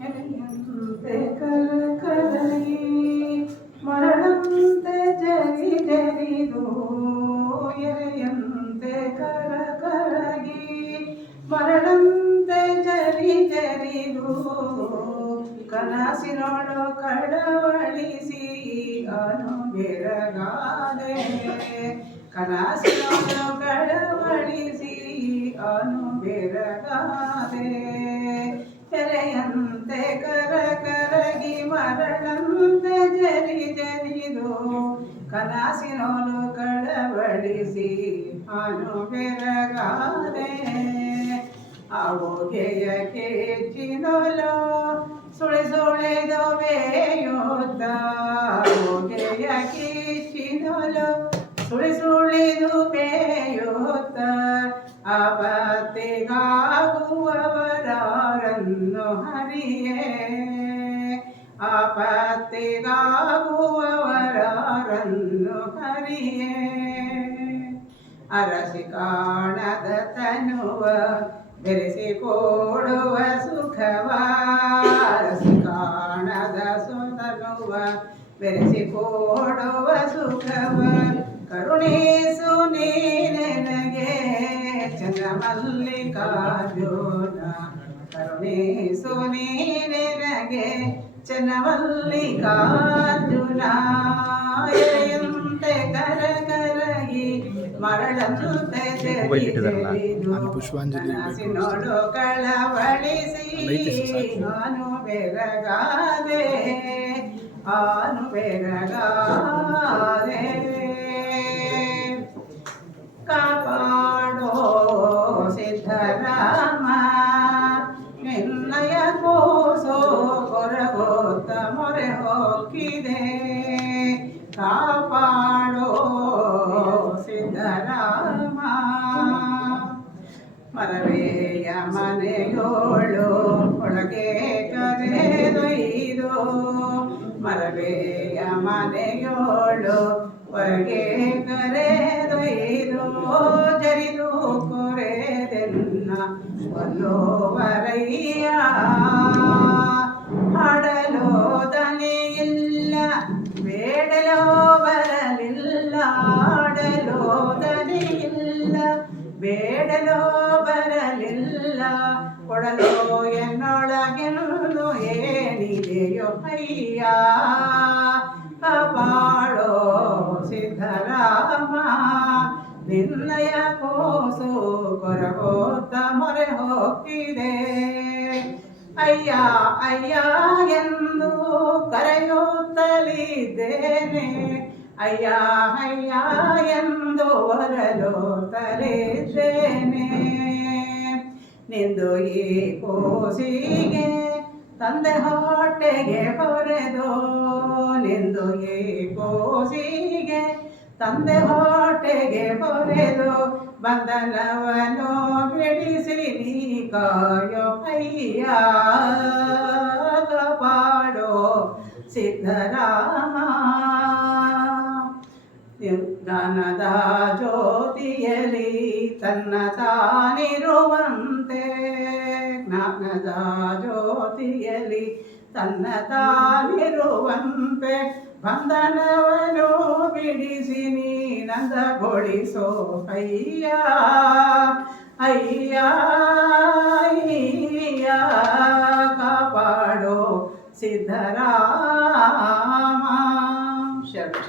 ಎಲೆಯಂತೆ ಕರಕರಗಿ ಮರಳಂತೆ ಜರಿ ಜರಿದು ಎಲೆಯಂತೆ ಕರಕರಗಿ ಮರಳಂತೆ ಜರಿ ಜರಿದು ಕನಸಿನೊಳು ಕಳವಳಿಸಿ ಅನು ಬೆರಗಾದೆ ಕನಸಿನೊಳು ಕಳವಳಿಸಿ ಅನು ಬೆರಗಾದೆ ಎಲೆಯಂತೆ ಕರಕರಗಿ ಮರಳಂತೆ ಜರಿ ಜರಿದು ಕನಸಿನೊಳು ಕಳವಳಿಸಿ ಅನು ಬೆರಗಾದೆ ಅವಗೆಯ ಕೆಚ್ಚಿನೊಲು ಸುಳೆ ಸುಳೆದು ಬೇಯುತ್ತ ಅವಗೆಯ ಕೆಚ್ಚಿನೊಲು ಸುಳೆ ಸುಳಿದು ಬೇಯುತ್ತ ಆಪತ್ತಿಗಾಗುವವರನ್ನು ಹರಿಯೇ ಆಪತ್ತಿಗಾಗುವವರನ್ನು ಹರಿಯೇ ಅರಸಿ ಕಾಣದ ತನುವ ಬೆರೆಸಿಕೊಡುವ ಸುಖವ ಅರಸಿ ಕಾಣದ ಸುತನುವ ಬೆರೆಸಿಕೊಡುವ ಸುಖವ ಕರುಣಿಸು ನೀನೆನಗೆ ಚನ್ನಮಲ್ಲಿಕಾರ್ಜುನ ಕರುಣಿಸು ನೀನೆನಗೆ ಚನ್ನಮಲ್ಲಿಕಾರ್ಜುನ ಎಲೆಯಂತೆ ಕರಕರಗಿ ಮರಳಂತೆ ಕನಸಿನೊಳು ಕಳವಳಿಸಿ ನಾನು ಬೆರಗಾದೆ ಆನು ಬೆರಗಾದೆ ಕಾಪಾಡೋ ಸಿದ್ಧರಾಮ ನಿನ್ನಯ ಕೋಸೋ ಕೊರಗೋತ ಮೊರೆ ಹೋಗಿದೆ ಕಾಪಾಡೋ ಸಿದ್ಧರಾಮ ಮರವೆಯ ಮನೆಯೋಳು ಒಳಗೆ ಕರೆದೊಯ್ದು ಮರವೆಯ ಮನೆಯೋಳು ಹೊರಗೆ ಕರೆದೊಯ್ದು ಜರಿದು ಕೊರೆದೆನ್ನ ಒಲ್ಲೋವರಯ್ಯ ಹಾಡಲೋ ದನಿಯಿಲ್ಲ ಬೇಡಲೋ ಬರಲಿಲ್ಲ ಹಾಡಲೋ ದನಿಯಿಲ್ಲ ಬೇಡಲೋ ಬರಲಿಲ್ಲ ಕೊಡಲೋ ಎನ್ನೊಳಗೆನು ಏನಿದೆಯೋ ಅಯ್ಯ ಕಾಪಾಡೋ ಸಿದ್ಧರಾಮ ನಿನ್ನಯ ಕೋಸು ಕೊರಗೋತ ಮೊರೆ ಹೋಗ್ತಿದೆ ಅಯ್ಯ ಅಯ್ಯ ಎಂದು ಕರೆಯುತ್ತಲಿದ್ದೇನೆ ಅಯ್ಯ ಅಯ್ಯ ಎಂದು ಹೊರಲುತ್ತಲಿದ್ದೇನೆ ನಿಂದು ಈ ಕೋಸಿಗೆ ತಂದೆ ಹೊಟ್ಟೆಗೆ ಹೊರೆದು ನಿಂದು ಈ ಕೋಸಿಗೆ ತಂದೆ ಹೊಟ್ಟೆಗೆ ಹೊರೆದು ಬಂಧನವನ್ನು ಬಿಡಿಸಿ ನೀ ಕಾಯೋ ಅಯ್ಯ ಕಾಪಾಡೋ ಸಿದ್ಧರಾಮ ಜ್ಞಾನದ ಜ್ಯೋತಿಯಲಿ ತನ್ನ ತಾನಿರುವಂತೆ ಜ್ಞಾನದ ಜ್ಯೋತಿಯಲಿ ತನ್ನ ತಾನಿರುವಂತೆ ಬಂಧನವನ್ನು ಬಿಡಿಸಿ ನೀನಂದಗೊಳಿಸೋ ಅಯ್ಯ ಅಯ್ಯ ಅಯ್ಯ ಕಾಪಾಡೋ ಸಿದ್ಧರಾಮ ಶರಣ